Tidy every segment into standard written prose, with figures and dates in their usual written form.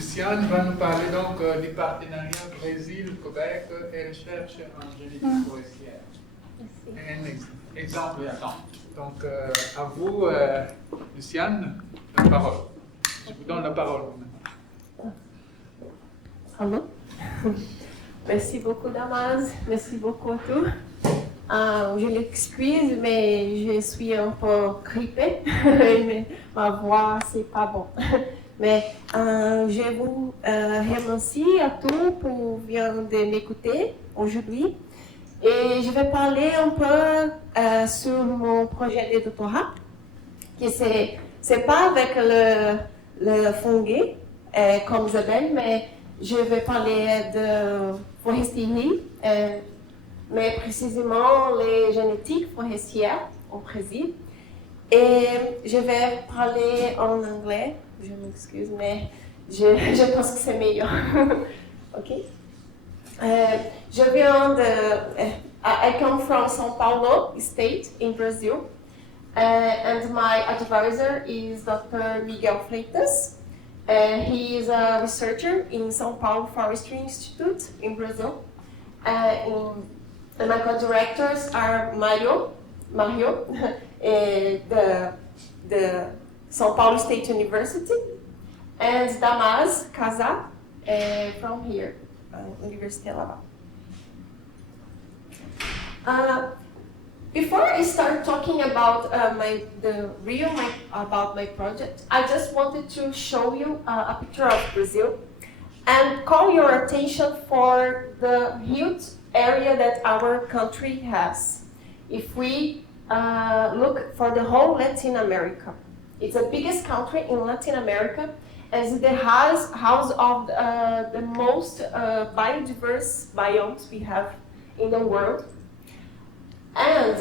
Luciane va nous parler donc du partenariat Brésil-Québec et recherche en génétique forestière. Un exemple attend. Donc, à vous, Luciane, la parole. Je vous donne la parole. Allô? Merci beaucoup, Damase. Merci beaucoup à tous. Je l'excuse, mais je suis un peu grippée. Ma voix, c'est pas bon. Mais je vous remercie à tous pour venir de m'écouter aujourd'hui. Et je vais parler un peu sur mon projet de doctorat, qui c'est pas avec le fungi, comme Isabelle, mais je vais parler de foresterie, mais précisément les génétiques forestières au Brésil. Et je vais parler en anglais, je m'excuse, mais je pense que c'est meilleur. OK? Je viens I come from São Paulo State in Brazil, and my advisor is Dr. Miguel Freitas. He is a researcher in São Paulo Forestry Institute in Brazil. And my co-directors are Mario, the São Paulo State University, and Damase Khasa from here, Université Laval. Before I start talking about about my project, I just wanted to show you a picture of Brazil and call your attention for the huge area that our country has. If we look for the whole Latin America, it's the biggest country in Latin America, and it has house of the most biodiverse biomes we have in the world. And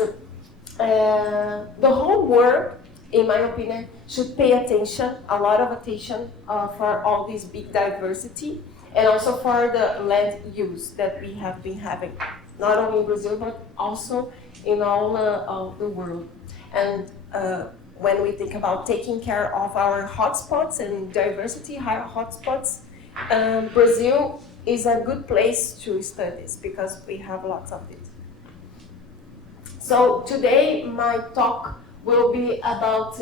the whole world, in my opinion, should pay attention, a lot of attention for all this big diversity, and also for the land use that we have been having, not only in Brazil, but also in all of the world. And when we think about taking care of our hotspots and diversity hotspots, Brazil is a good place to study this because we have lots of it. So today my talk will be about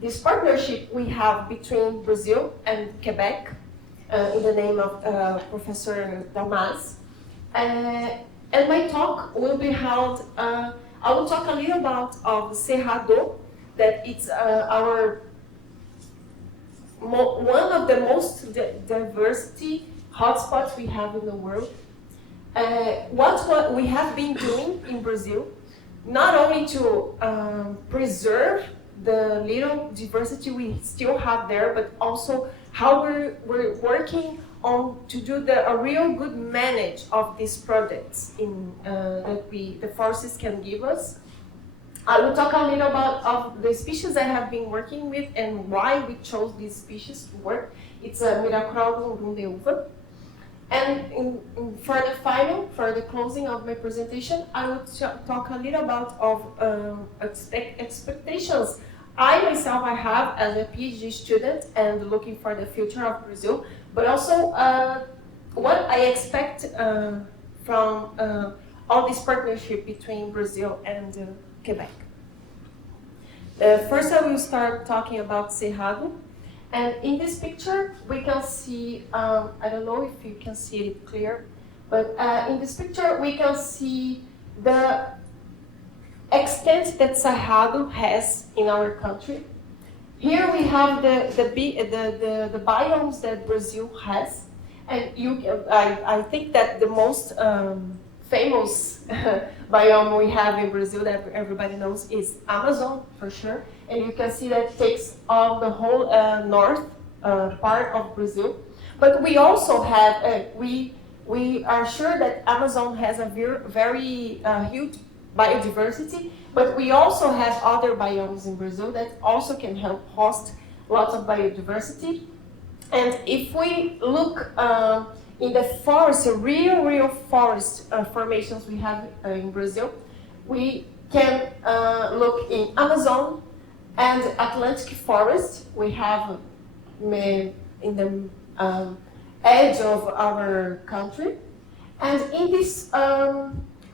this partnership we have between Brazil and Quebec in the name of Professor Damase. And my talk will be held, I will talk a little about of Cerrado, that it's one of the most diversity hotspots we have in the world. What we have been doing in Brazil, not only to preserve the little diversity we still have there, but also how we're working on to do a real good manage of these products that the forests can give us. I will talk a little about of the species I have been working with and why we chose these species to work. It's a Myracrodruon urundeuva. And for the closing of my presentation, I will talk a little about expectations I have as a PhD student and looking for the future of Brazil, but also what I expect from all this partnership between Brazil and Quebec. First, I will start talking about Cerrado. And in this picture, we can see, I don't know if you can see it clear, but in this picture, we can see the extent that Cerrado has in our country. Here we have the biomes that Brazil has, and I think that the most famous biome we have in Brazil that everybody knows is Amazon, for sure. And you can see that it takes on the whole north part of Brazil. But we also have, we are sure that Amazon has a very huge biodiversity, but we also have other biomes in Brazil that also can help host lots of biodiversity. And if we look in the forest, real forest formations we have in Brazil, we can look in Amazon and Atlantic forest. We have edge of our country. And in this,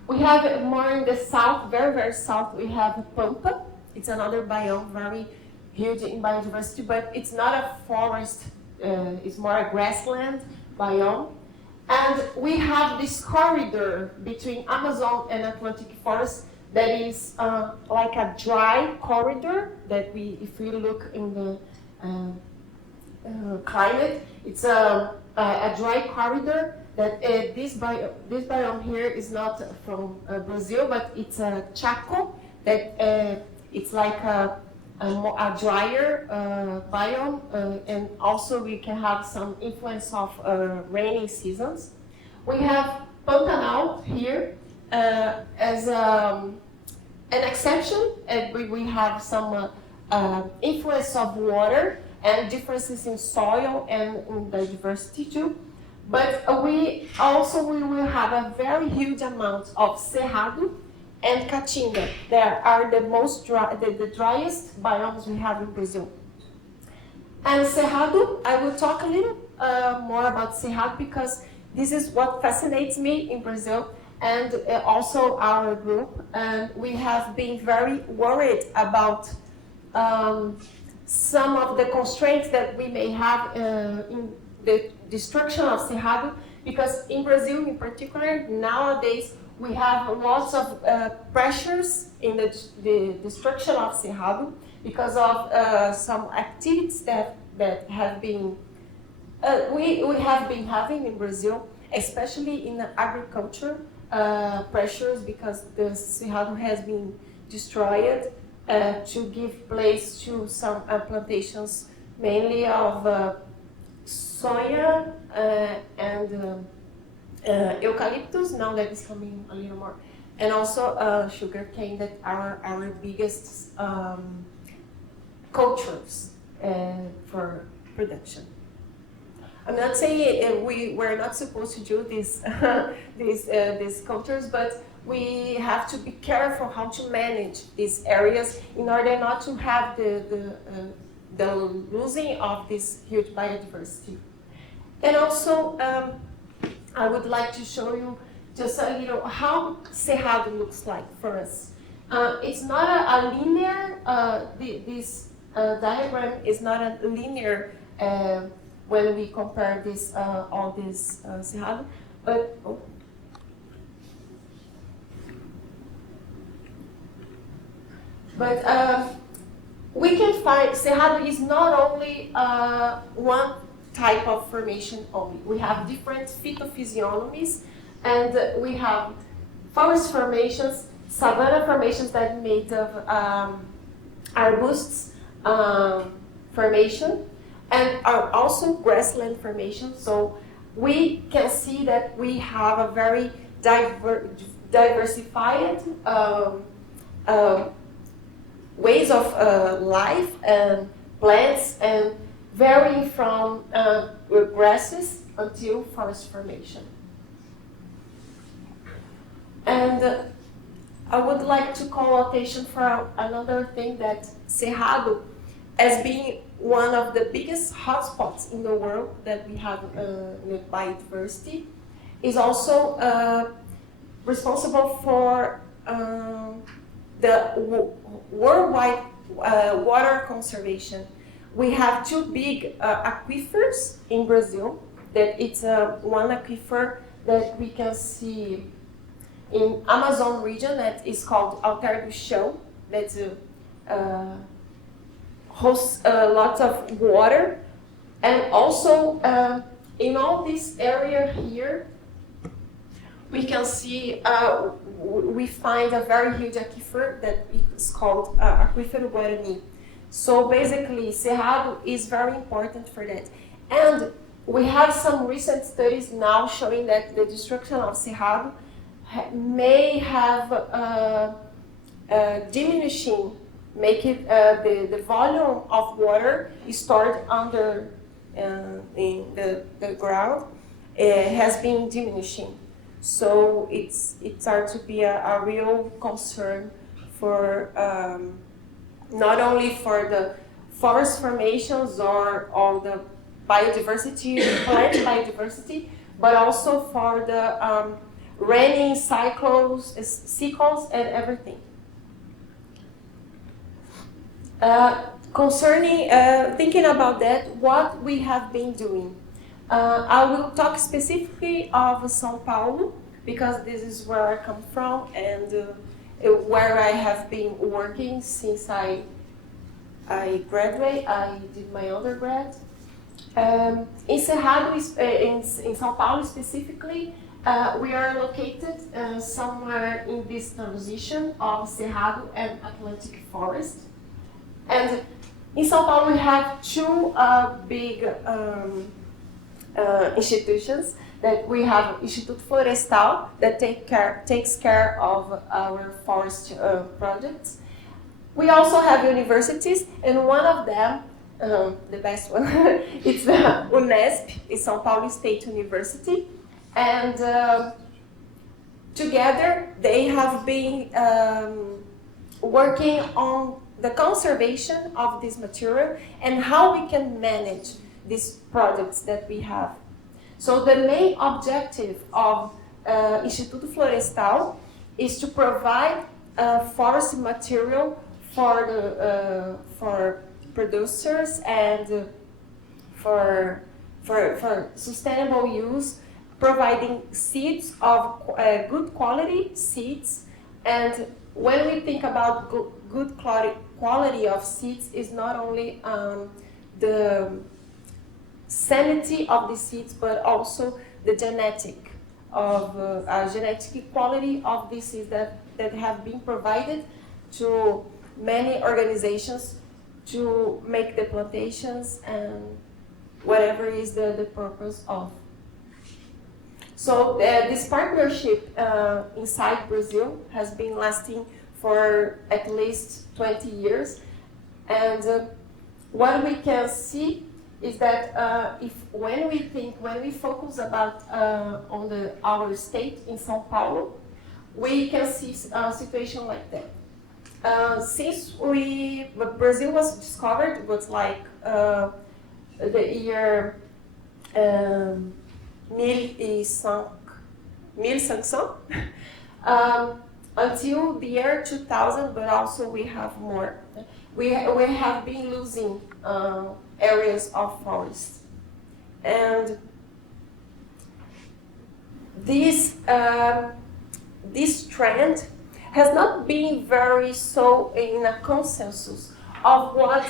we have more in the south, very, very south, we have Pampa. It's another biome, very huge in biodiversity, but it's not a forest, it's more a grassland biome. And we have this corridor between Amazon and Atlantic forest that is like a dry corridor that if we look in the climate, it's a dry corridor that this biome here is not from Brazil, but it's a Chaco that it's like a drier biome, and also we can have some influence of rainy seasons. We have Pantanal here as an exception, and we have some influence of water and differences in soil and in diversity too. But we will have a very huge amount of Cerrado and Caatinga. They are the most dry, the driest biomes we have in Brazil. And Cerrado, I will talk a little more about Cerrado because this is what fascinates me in Brazil and also our group. And we have been very worried about some of the constraints that we may have in the destruction of Cerrado, because in Brazil in particular, nowadays, we have lots of pressures in the destruction of Cerrado because of some activities that have been we have been having in Brazil, especially in the agriculture pressures, because the Cerrado has been destroyed to give place to some plantations, mainly of soya and eucalyptus, now that is coming a little more, and also sugar cane that are our biggest cultures for production. I'm not saying we're not supposed to do these these cultures, but we have to be careful how to manage these areas in order not to have the losing of this huge biodiversity. And also, I would like to show you just a little how Cerrado looks like for us. It's not a linear, this diagram is not a linear when we compare this, all this Cerrado, but we can find Cerrado is not only one type of formation only. We have different phytophysiognomies, and we have forest formations, savanna formations that are made of arbusts formation, and are also grassland formation. So we can see that we have a very diversified ways of life and plants, and varying from grasses until forest formation. And I would like to call attention for another thing, that Cerrado, as being one of the biggest hotspots in the world that we have with biodiversity, is also responsible for the worldwide water conservation. We have two big aquifers in Brazil. That it's one aquifer that we can see in Amazon region that is called Altar do Chão, that hosts lots of water, and also in all this area here, we can see we find a very huge aquifer that is called Aquífero Guarani. So basically, Cerrado is very important for that. And we have some recent studies now showing that the destruction of Cerrado may have diminishing, make it the volume of water stored under in the ground has been diminishing. So it's starts to be a real concern for not only for the forest formations or all the biodiversity, plant biodiversity, but also for the raining cycles, and everything. Concerning, thinking about that, what we have been doing. I will talk specifically of São Paulo, because this is where I come from and where I have been working since I graduated. I did my undergrad. In Cerrado, in São Paulo specifically, we are located somewhere in this transition of Cerrado and Atlantic Forest. And in São Paulo, we have two big institutions. That we have Instituto Florestal that takes care of our forest projects. We also have universities, and one of them, the best one, it's UNESP, it's São Paulo State University, and together they have been working on the conservation of this material and how we can manage these products that we have. So the main objective of Instituto Florestal is to provide forest material for producers and for sustainable use, providing seeds of good quality seeds. And when we think about good quality of seeds, is not only the sanity of the seeds, but also the genetic quality of the seeds that have been provided to many organizations to make the plantations and whatever is the purpose of. So this partnership inside Brazil has been lasting for at least 20 years, and what we can see is that when we focus about on our state in São Paulo, we can see a situation like that. Since Brazil was discovered, it was like the year 1500 until the year 2000, but also we have more. We have been losing areas of forest, and this trend has not been very so in a consensus of what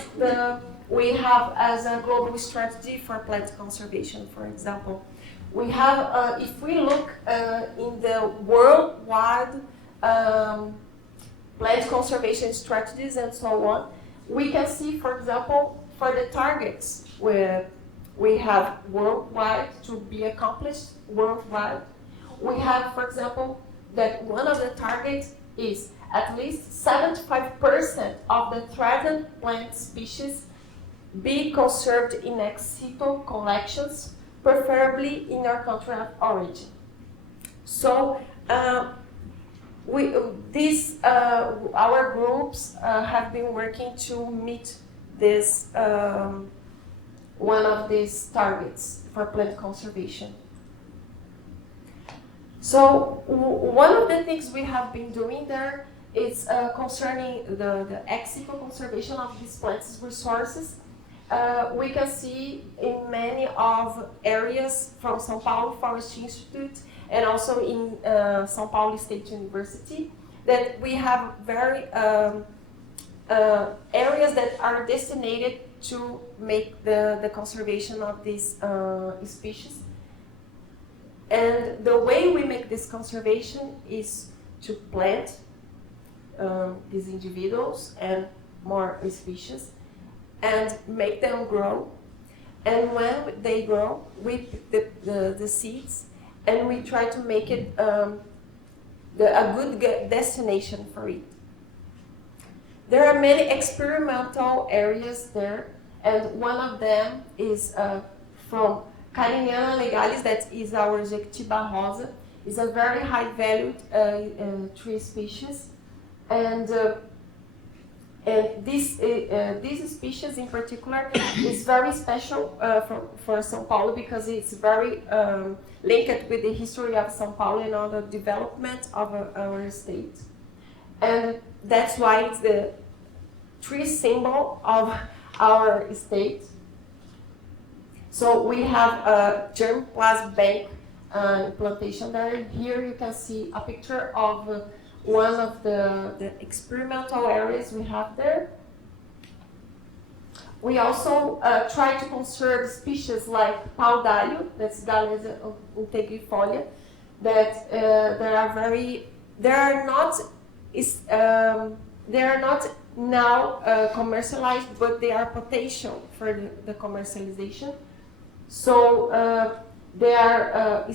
we have as a global strategy for plant conservation. For example, we have, if we look in the worldwide plant conservation strategies and so on, we can see, for example, for the targets where we have worldwide to be accomplished worldwide, we have, for example, that one of the targets is at least 75% of the threatened plant species be conserved in ex situ collections, preferably in our country of origin. So our groups have been working to meet this one of these targets for plant conservation. So one of the things we have been doing there is concerning the ex situ conservation of these plants resources. We can see in many of areas from São Paulo Forestry Institute and also in São Paulo State University that we have very areas that are designated to make the conservation of these species. And the way we make this conservation is to plant these individuals and more species and make them grow. And when they grow, we pick the seeds and we try to make it a good destination for it. There are many experimental areas there, and one of them is from Cariniana legalis, that is our Jequitibá rosa. It's a very high valued tree species, and And this species in particular is very special for São Paulo because it's very linked with the history of São Paulo and all the development of our state. And that's why it's the tree symbol of our state. So we have a germplasm bank plantation there. Here you can see a picture of one of the experimental areas we have there. We also try to conserve species like pau d'alho, that's Damase Khasa, that they are not now commercialized, but they are potential for the commercialization. So they are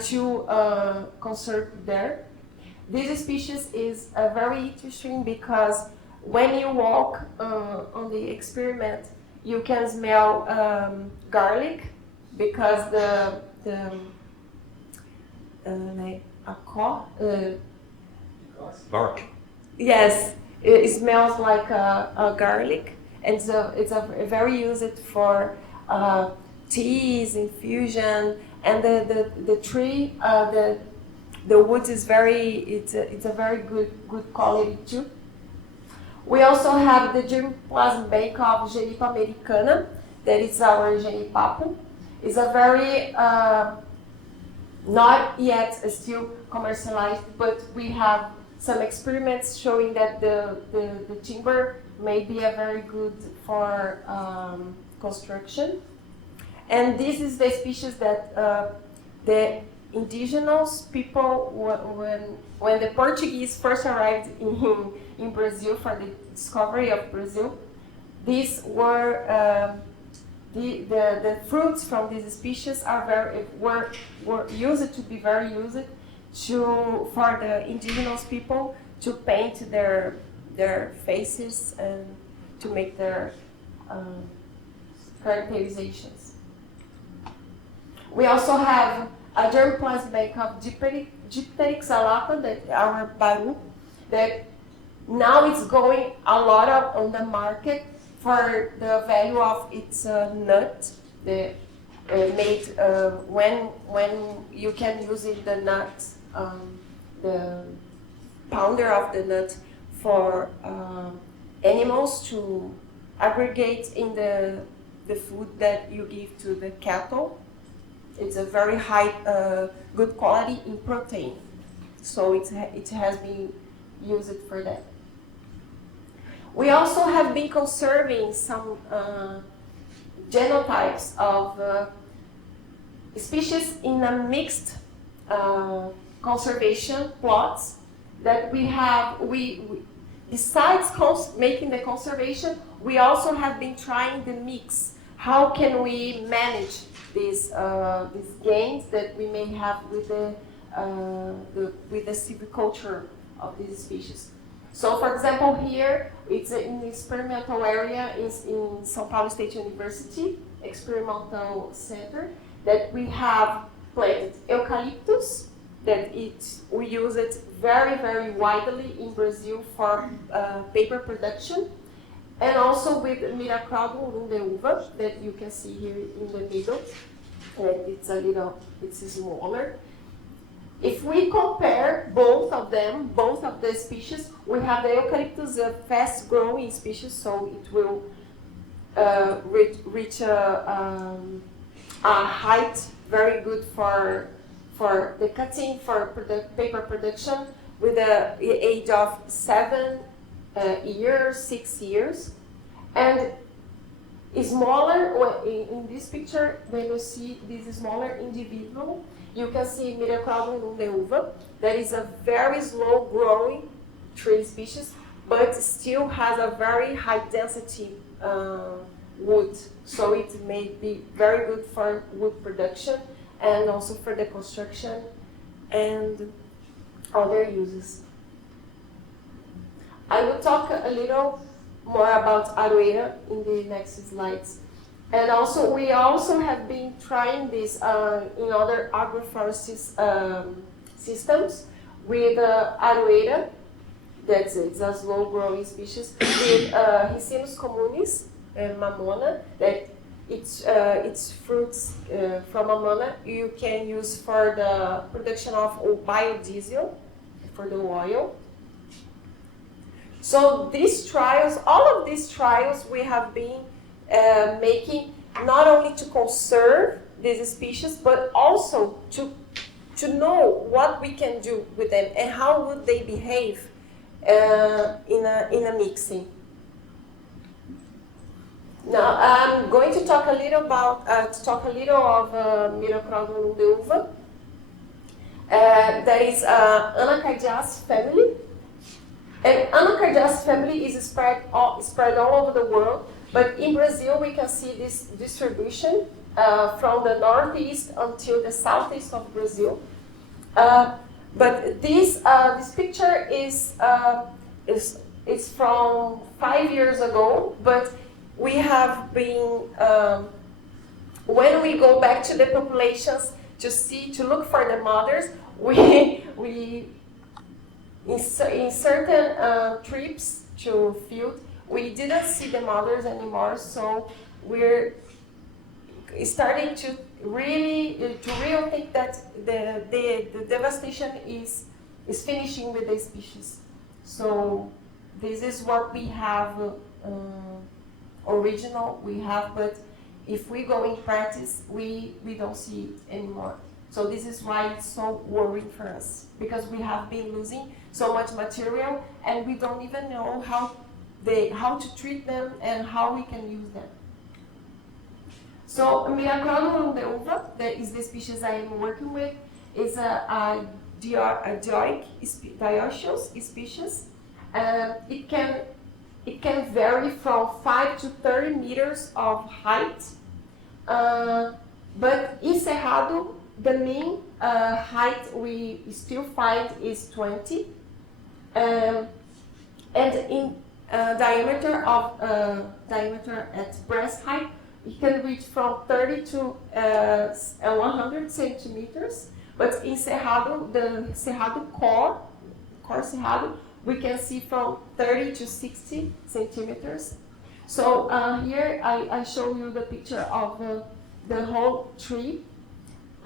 to conserve there. This species is very interesting because when you walk on the experiment, you can smell garlic because bark. Yes, it smells like a garlic, and so it's very used for teas, infusion, and the tree, the wood is it's a very good quality too. We also have the germplasm bank of Genipa americana, that is our genipapo. It's a very not yet still commercialized, but we have some experiments showing that the timber may be a very good for construction. And this is the species that the indigenous people, when the Portuguese first arrived in Brazil for the discovery of Brazil, these were the fruits from these species were used to be very used for the indigenous people to paint their faces and to make their characterizations. We also have a germplasm bank of Dipteryx alata, that our baru, that now it's going a lot on the market for the value of its nut, made when you can use it, the nut, the powder of the nut for animals to aggregate in the food that you give to the cattle. It's a very high, good quality in protein, so it has been used for that. We also have been conserving some genotypes of species in a mixed conservation plots that we have. Besides making the conservation, we also have been trying the mix. How can we manage these gains that we may have with the silviculture of these species? So, for example, here it's in the experimental area is in São Paulo State University Experimental Center that we have planted eucalyptus. We use it very, very widely in Brazil for paper production, and also with Myracrodruon urundeuva that you can see here in the middle. It's smaller. If we compare both of the species, we have the eucalyptus, a fast-growing species, so it will reach a height very good for the cutting, for paper production, with an age of 7 years, 6 years. And smaller, in this picture, when you see this smaller individual, you can see Myracrodruon urundeuva. That is a very slow growing tree species, but still has a very high density wood. So it may be very good for wood production and also for the construction and other uses. I will talk a little more about aroeira in the next slides. And also, we also have been trying this in other agroforestry systems with aroeira That's it's a slow-growing species with Ricinus communis and mamona. That its fruits from mamona you can use for the production of biodiesel, for the oil. So these trials, all of these trials, we have been making not only to conserve these species, but also to know what we can do with them and how would they behave in a mixing. Now I'm going to talk a little about of Myracrodruon urundeuva. That is Anacardiaceae family. And Anacardiaceae family is spread all over the world, but in Brazil we can see this distribution from the northeast until the southeast of Brazil. But this picture is from 5 years ago, but we have been, when we go back to the populations to look for the mothers, in certain trips to field, we didn't see the mothers anymore, so we're starting to really think that the devastation is finishing with the species. So this is what we have original we have, but if we go in practice, we don't see it anymore. So this is why it's so worrying for us, because we have been losing so much material and we don't even know how to treat them and how we can use them. So Myracrodruon urundeuva, that is the species I am working with, is a dioecious species. It can vary from 5 to 30 meters of height, but in Cerrado, the mean height we still find is 20, and in diameter at breast height, it can reach from 30 to 100 centimeters. But in Cerrado, the Cerrado core Cerrado, we can see from 30 to 60 centimeters. So here I show you the picture of the whole tree.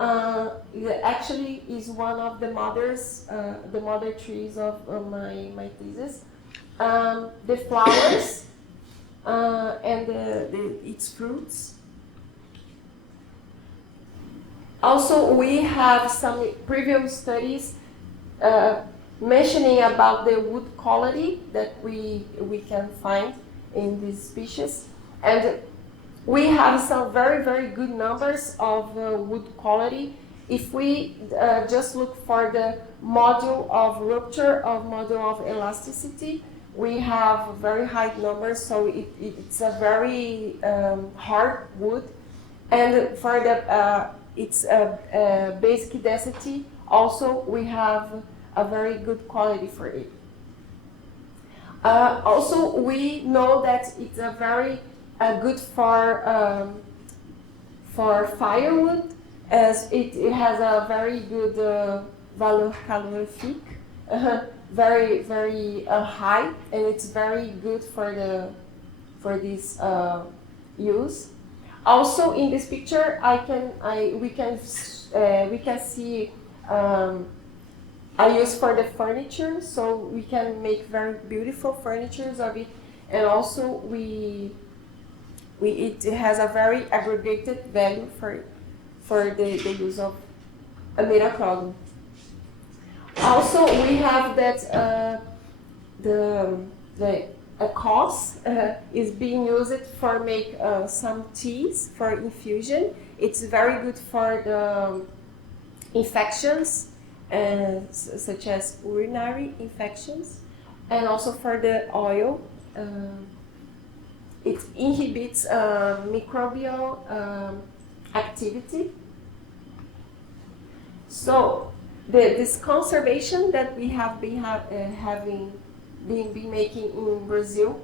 It actually is one of the mother trees of my thesis. The flowers and its fruits. Also, we have some previous studies mentioning about the wood quality that we can find in these species, and we have some very, very good numbers of wood quality. If we just look for the module of rupture, module of elasticity, we have very high numbers, so it's a very hard wood. And for the its basic density, also we have a very good quality for it. Also, we know that it's a very good for firewood, as it has a very good valeur calorifique, very, very high, and it's very good for this use. Also, in this picture, we can see I use for the furniture, so we can make very beautiful furnitures of it, and also it has a very aggregated value for the use of a Myracrodruon. Also, we have that a cause is being used for make some teas for infusion. It's very good for the infections, such as urinary infections, and also for the oil. It inhibits microbial activity. So this conservation that we have been making in Brazil,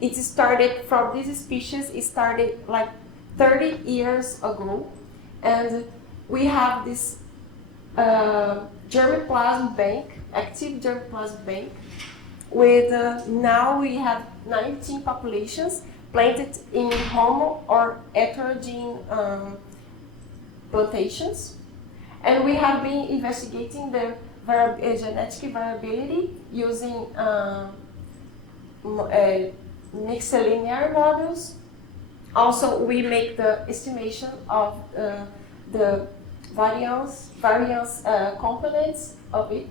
it started from this species. It started like 30 years ago, and we have this germplasm bank, active germplasm bank, with now we have 19 populations planted in homo or heterogene plantations. And we have been investigating the genetic variability using mixed linear models. Also, we make the estimation of the variance components of it,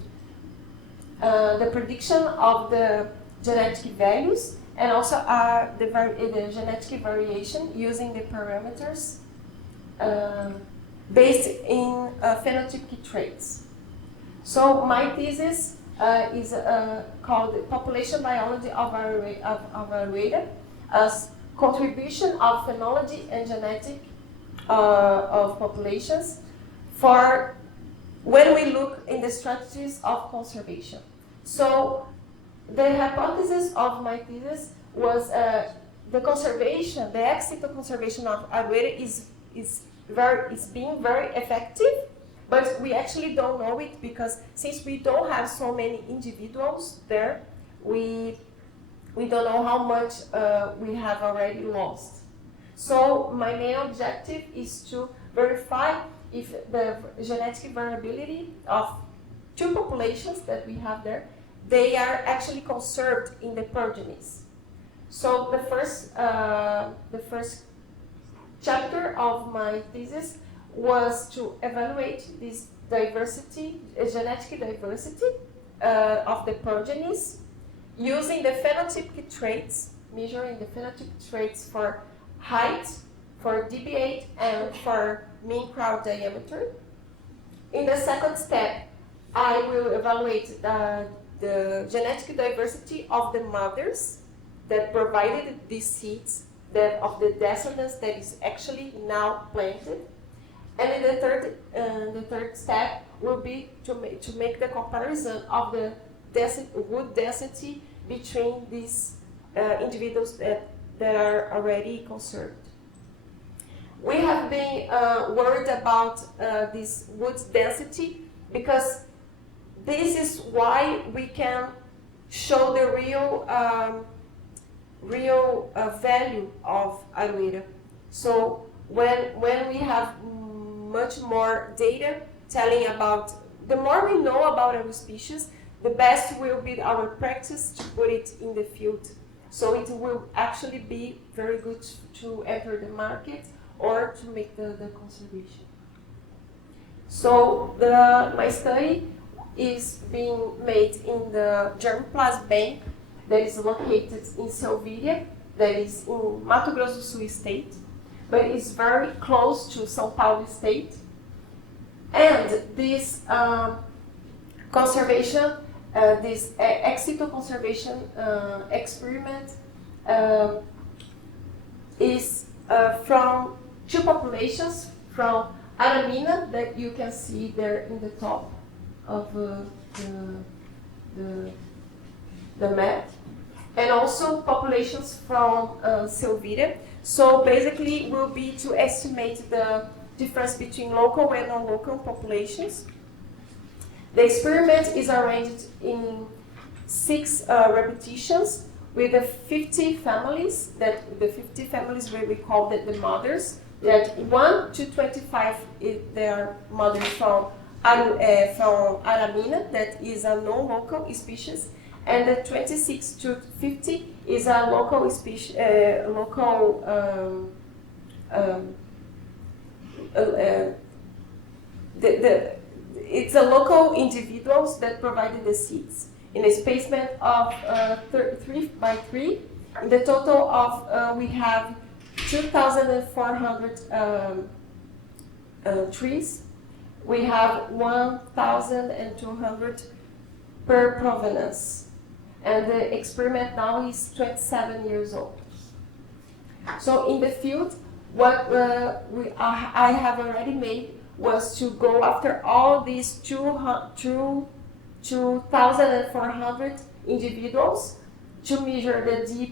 the prediction of the genetic values, and also the genetic variation using the parameters based in phenotypic traits. So my thesis is called Population Biology of Arueda as contribution of phenology and genetic of populations for when we look in the strategies of conservation. So the hypothesis of my thesis was the conservation, the ex situ conservation of Arueda is being very effective, but we actually don't know it because since we don't have so many individuals there, we don't know how much we have already lost. So my main objective is to verify if the genetic variability of two populations that we have there, they are actually conserved in the progenies. So the first chapter of my thesis was to evaluate this diversity, genetic diversity of the progenies using the phenotypic traits, measuring the phenotypic traits for height, for DB8, and for mean crowd diameter. In the second step, I will evaluate the genetic diversity of the mothers that provided these seeds, of the descendants that is actually now planted. And in the third step will be to make the comparison of the wood density between these individuals that are already conserved. We have been worried about this wood density because this is why we can show the real value of Arueda. So when we have much more data telling about, the more we know about our species, the best will be our practice to put it in the field. So it will actually be very good to enter the market or to make the conservation. So my study is being made in the germplasm bank that is located in Silvíria, that is in Mato Grosso do Sul state, but it's very close to São Paulo state. And this conservation, this ex situ conservation experiment is from two populations, from Aramina, that you can see there in the top of the map, and also populations from Silvíria. So basically will be to estimate the difference between local and non-local populations. The experiment is arranged in 6 repetitions with the 50 families, where we call the mothers, that 1 to 25 they are mothers from Aramina, that is a non-local species, and the 26 to 50 is a local species, it's a local individuals that provided the seeds in a spacement of 3 by 3. In the total of we have 2,400 trees. We have 1,200 per provenance, and the experiment now is 27 years old. So in the field, what I have already made was to go after all these 2,400 individuals to measure the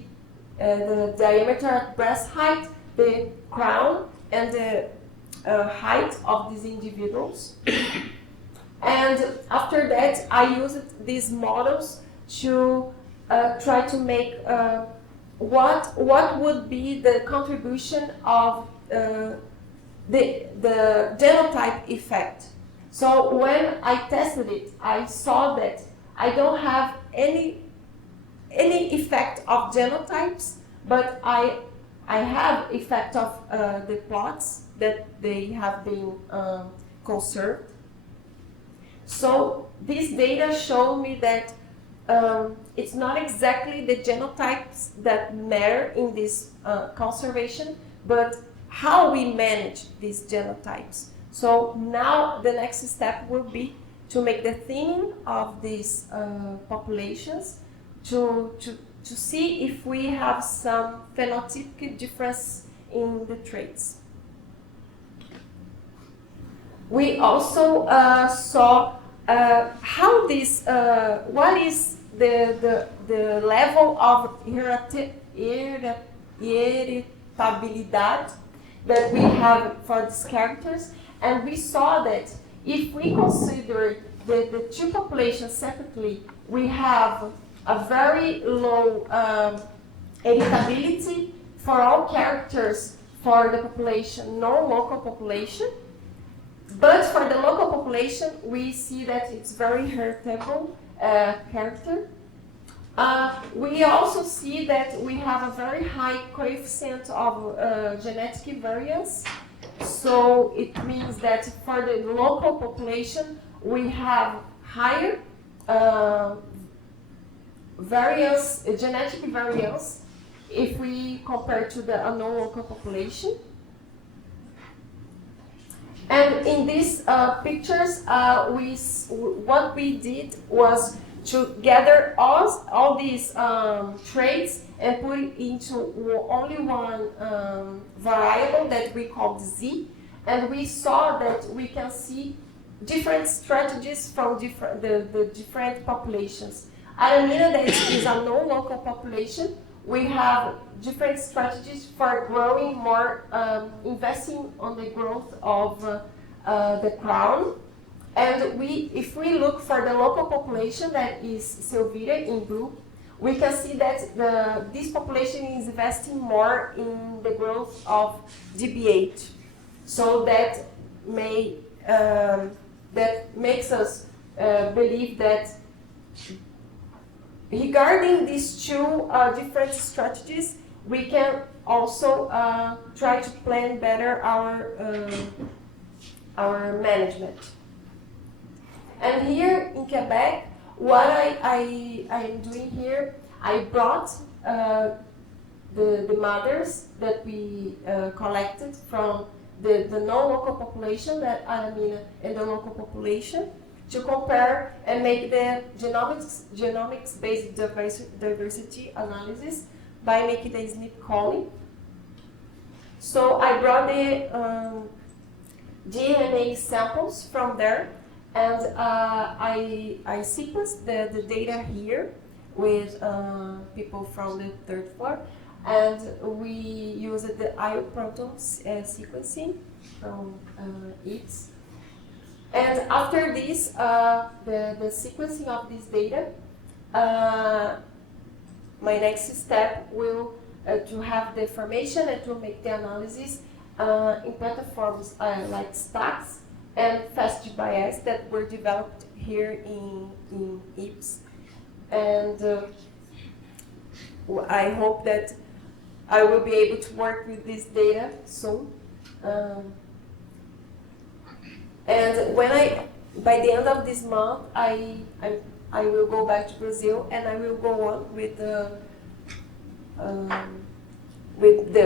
diameter at breast height, the crown, and the height of these individuals. And after that, I used these models to try to make what would be the contribution of the genotype effect. So when I tested it, I saw that I don't have any effect of genotypes, but I have effect of the plots that they have been conserved. So this data show me that it's not exactly the genotypes that matter in this conservation, but how we manage these genotypes. So now the next step will be to make the thinning of these populations to see if we have some phenotypic difference in the traits. We also saw how this, what is the level of heritability that we have for these characters, and we saw that if we consider the two populations separately, we have a very low heritability for all characters for the population, non-local population. But for the local population, we see that it's very heritable character. We also see that we have a very high coefficient of genetic variance. So it means that for the local population, we have higher variance, genetic variance, if we compare to the non-local population. And in these pictures, what we did was to gather all these traits and put it into only one variable that we called Z, and we saw that we can see different strategies from the different populations. Aramina, that is a non-local population, we have different strategies for growing more, investing on the growth of the crown. And if we look for the local population, that is Silveira in blue, we can see that this population is investing more in the growth of DB8. So that makes us believe that regarding these two different strategies, we can also try to plan better our management. And here in Quebec, what I am doing here, I brought the mothers that we collected from the non-local population, that Aramina, and the local population, to compare and make the genomics-based diversity analysis by making the SNP calling. So I brought the DNA samples from there, and I sequenced the data here with people from the third floor, and we used the ioproton sequencing from EATS. And after this, the sequencing of this data, my next step will to have the information and to make the analysis in platforms like Stacks and FastGIS that were developed here in EAPS. And I hope that I will be able to work with this data soon. And by the end of this month, I will go back to Brazil, and I will go on with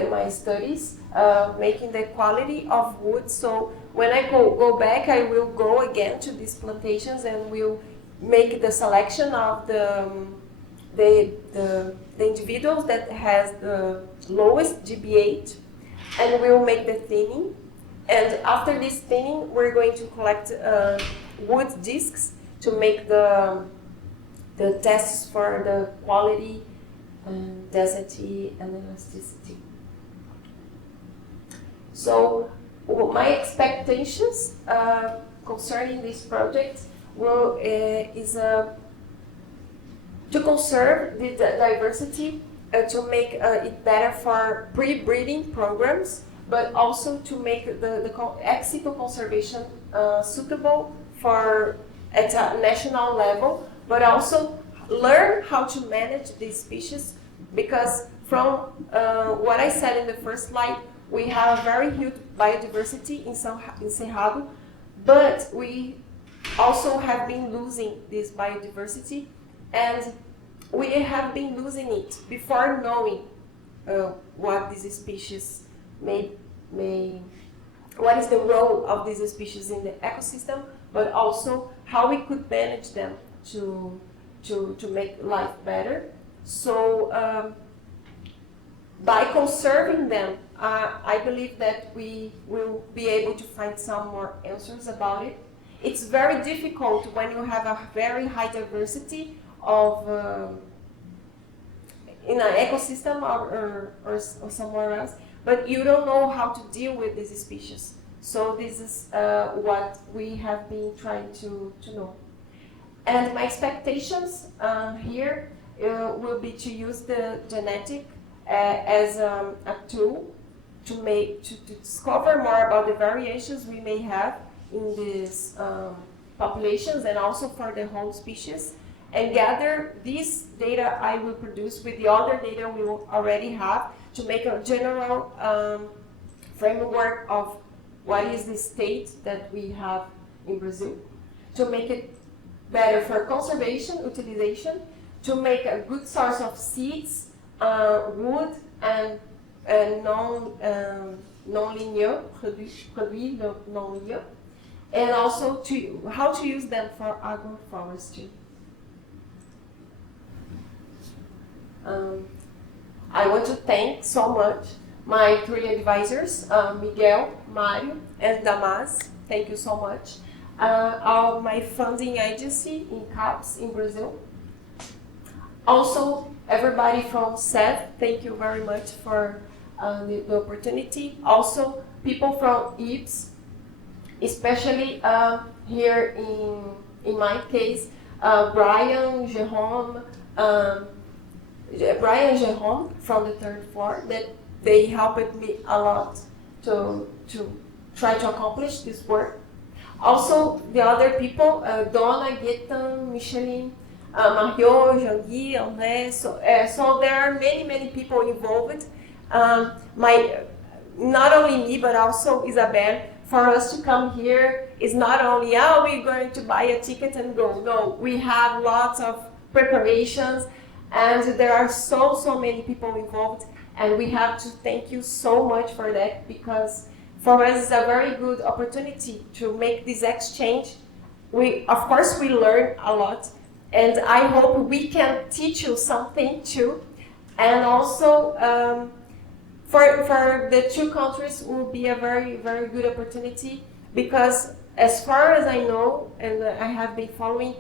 my studies, making the quality of wood. So when I go back, I will go again to these plantations and will make the selection of the individuals that has the lowest GB8, and we'll make the thinning. And after this thinning, we're going to collect wood discs to make the tests for the quality, density, and elasticity. So my expectations concerning this project is to conserve the diversity, to make it better for pre-breeding programs, but also to make the ex situ conservation suitable for at a national level, but also learn how to manage these species, because from what I said in the first slide, we have a very huge biodiversity in Cerrado, but we also have been losing this biodiversity, and we have been losing it before knowing what these species what is the role of these species in the ecosystem, but also how we could manage them to make life better. So by conserving them, I believe that we will be able to find some more answers about it. It's very difficult when you have a very high diversity of in an ecosystem or somewhere else, but you don't know how to deal with these species. So this is what we have been trying to know. And my expectations here will be to use the genetic as a tool to discover more about the variations we may have in these populations, and also for the whole species, and gather this data I will produce with the other data we will already have to make a general framework of what is the state that we have in Brazil, to make it better for conservation, utilization, to make a good source of seeds, wood, and non-linear, produits non-linear, and also how to use them for agroforestry. I want to thank so much my 3 advisors, Miguel, Mario, and Damase. Thank you so much. All my funding agency in CAPS in Brazil. Also, everybody from CEF, thank you very much for the opportunity. Also, people from IPS, especially here in my case, Brian Jerome from the 3rd floor, that they helped me a lot to try to accomplish this work. Also, the other people, Donna, Gaetan, Micheline, Mario, Jean-Guy, André, so there are many people involved. Not only me, but also Isabel. For us to come here is not only, we're going to buy a ticket and go. No, we have lots of preparations, and there are so many people involved, and we have to thank you so much for that, because for us it's a very good opportunity to make this exchange. Of course we learn a lot, and I hope we can teach you something too. And also for the 2 countries will be a very good opportunity, because as far as I know, and I have been following,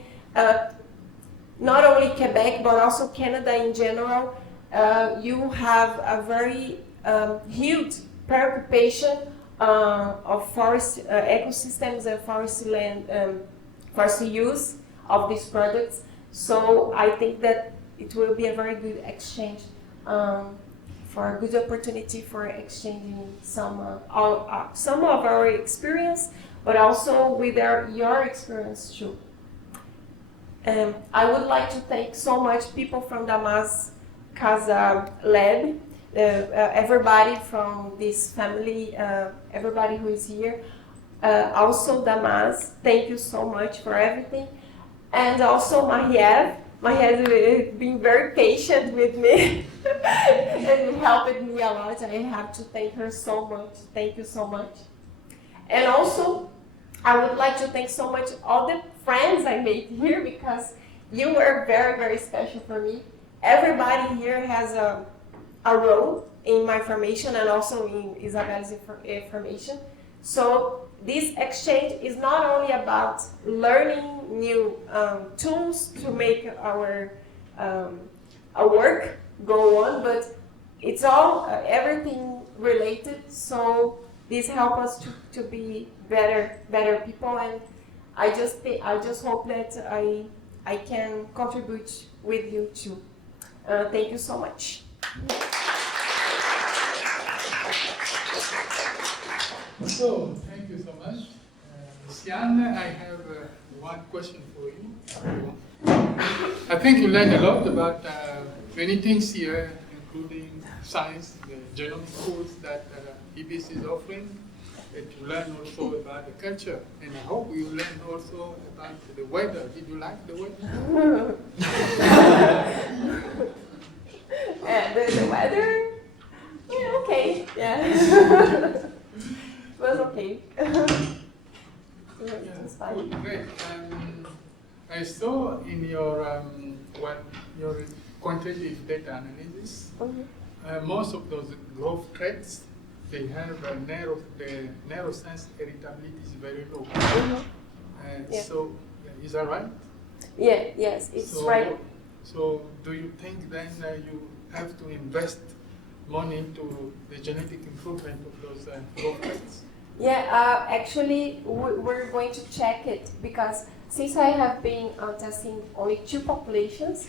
not only Quebec but also Canada in general, you have a very huge preoccupation of forest ecosystems and forest land, forest use of these products. So I think that it will be a very good exchange, for a good opportunity for exchanging some of our experience, but also with your experience too. I would like to thank so much people from Damase Khasa lab, everybody from this family, everybody who is here. Also Damase, thank you so much for everything. And also Marie-Ève has been very patient with me and helped me a lot. I have to thank her so much. Thank you so much. And also, I would like to thank so much all the friends I made here, because you were very special for me. Everybody here has a role in my formation and also in Isabel's formation. So this exchange is not only about learning new tools to make our work go on, but it's all everything related. So this helps us to be better people, and I just hope that I can contribute with you too. Thank you so much. So, thank you so much. Luciane, I have one question for you. I think you learned a lot about many things here, including science, the genomic course that EBS is offering. And you learn also about the culture. And I hope you learn also about the weather. Did you like the weather? The weather? Yeah, okay. Yeah. It was okay. It was fine. Great. I saw in your your quantitative data analysis, most of those growth traits, they have the narrow sense heritability is very low. Yeah. So, is that right? Yeah. Yes, it's right. So, do you think then you have to invest money into the genetic improvement of those growth traits? Yeah, actually, we're going to check it because since I have been testing only 2 populations,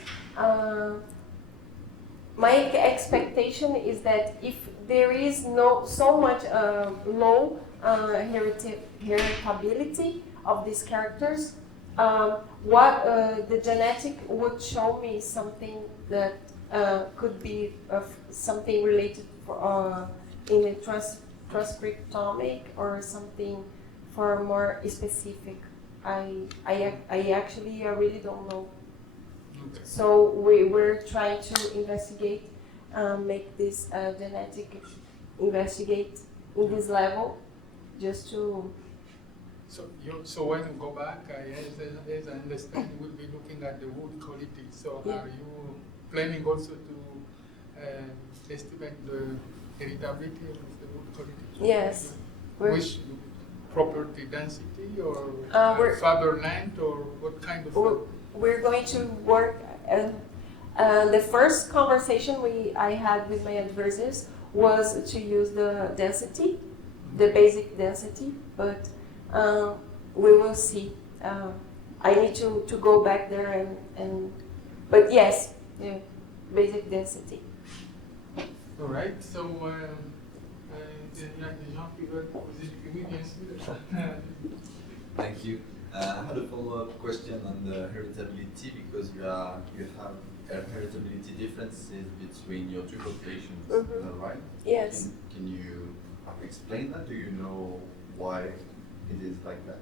my expectation is that if there is so much low heritability of these characters, the genetic would show me something that could be something related in the transcriptomic or something for more specific. I actually really don't know. Okay. So we're trying to investigate, make this genetic investigate in this level, just to. So when you go back, as I understand, you will be looking at the wood quality. So Yeah. are you planning also to estimate the heritability of the wood quality? Yes. Which property density or fiber length or what kind of? We're going to work. The first conversation I had with my advisors was to use the density, the basic density, but we will see. I need to go back there but yes, yeah, basic density. All right. So. Thank you. I had a follow-up question on the heritability because you have heritability differences between your 2 populations, is that right? Yes. Can you explain that? Do you know why it is like that?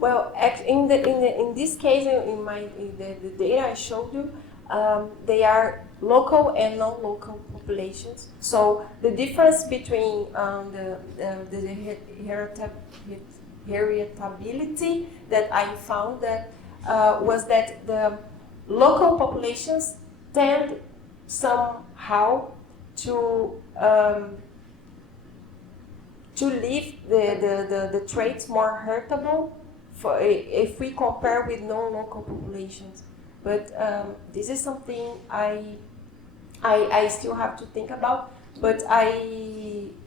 Well, in this case, in the data I showed you, they are local and non-local populations. So the difference between the heritability that I found was that the local populations tend somehow to leave the traits more heritable if we compare with non-local populations. But this is something I still have to think about. But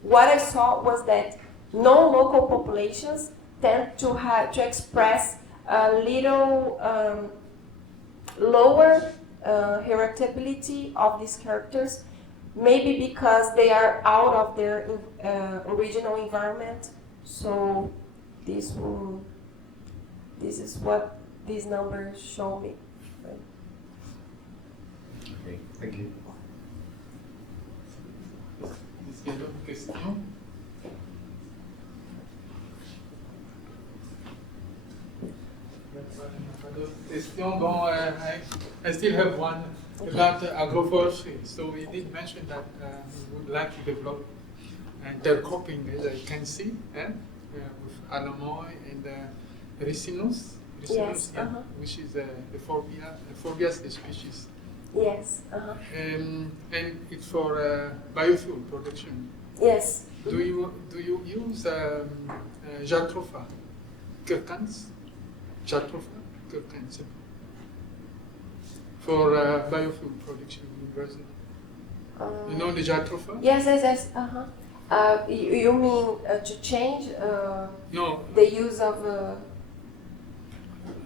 what I saw was that non-local populations tend to express a little lower heritability of these characters, maybe because they are out of their original environment. So this is what these numbers show me. Okay, thank you. Est-ce qu'il y a d'autres questions? I still have one about agroforestry. So we did mention that we would like to develop intercropping, as I can see, with Allemão and Ricinus, Yes, which is the Forbiaceae species. Yes. And it's for biofuel production. Yes. Do you use Jatropha, Kirkans? Jatropha, Kirkans, for biofuel production in Brazil. You know the Jatropha? Yes. You mean to change No, the use of...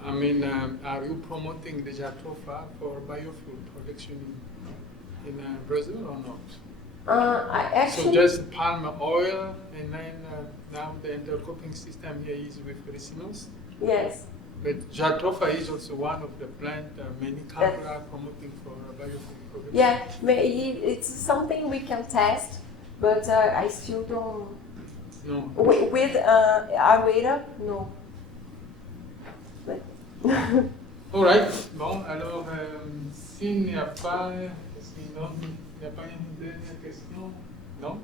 I mean, are you promoting the jatropha for biofuel production in Brazil or not? I actually... So just palm oil, and then now the intercropping system here is with racemose. Yes. But jatropha is also one of the plant many countries are promoting for biofuel production. Yeah, it's something we can test, but I still don't... No. With Arweda, no. But All right. Bon, alors, s'il n'y a pas... Sinon, il n'y a pas une dernière question? Non?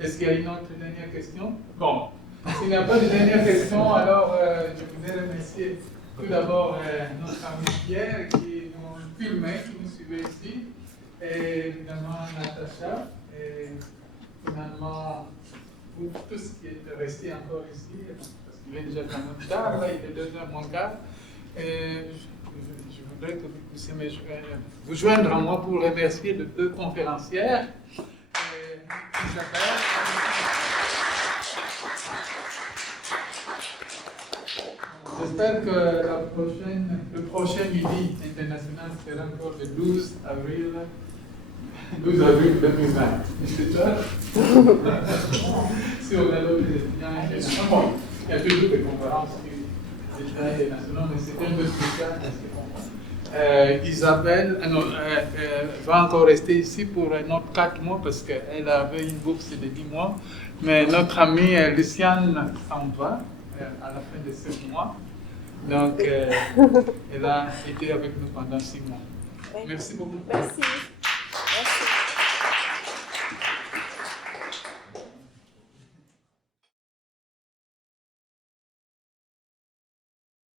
Est-ce qu'il y a une autre dernière question? Bon, s'il n'y a pas de dernière question, alors je voudrais remercier tout d'abord notre ami Pierre qui nous filmait, qui nous suivait ici, et évidemment Natacha, et finalement pour tous qui étaient restés encore ici, parce qu'il est déjà quand même tard, là, il est 2h moins quart. Je voudrais que vous puissiez vous joindre à moi pour remercier les deux conférencières. Isabelle. J'espère que le prochain midi international sera encore le 12 avril 2020. C'est ça? Si on a d'autres étudiants internationaux, bon, il y a toujours des conférences internationales, mais c'est un peu spécial parce que Isabelle va encore rester ici pour un autre 4 mois parce qu'elle avait une bourse de 10 mois. Mais notre amie Luciane s'en va à la fin de ce mois. Donc, elle a été avec nous pendant 6 mois. Merci beaucoup. Merci.